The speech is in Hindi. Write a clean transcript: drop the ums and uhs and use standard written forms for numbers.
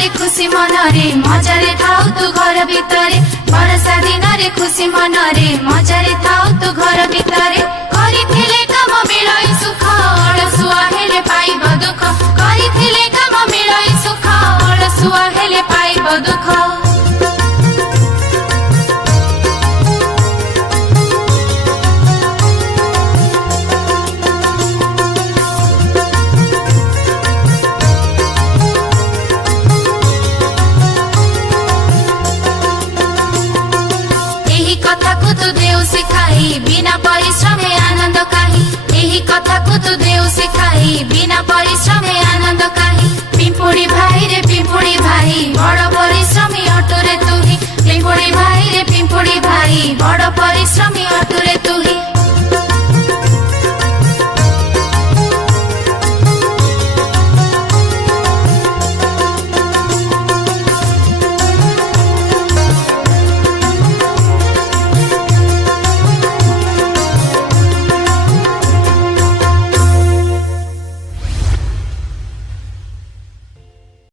रे खुशी मन रे मजारे थाउ तू घर भितरे वर्षा दिन रे खुशी मन रे मजारे थाउ तू घर भितरे करिथिले काम मिलाई सुख अलसुआ हेले पाइब दुख करिथिले काम मिलाई सुख अलसुआ हेले पाइब दुख बिना परिश्रम आनंद काही यही कथा को तू देव सिखाई बिना परिश्रम आनंद काही पिंपुड़ी भाई रे पिंपुड़ी भाई बड़ परिश्रमी अटुरे तुही पिंपुड़ी भाई रे पिंपुड़ी भाई बड़ परिश्रमी अटुरे तुही।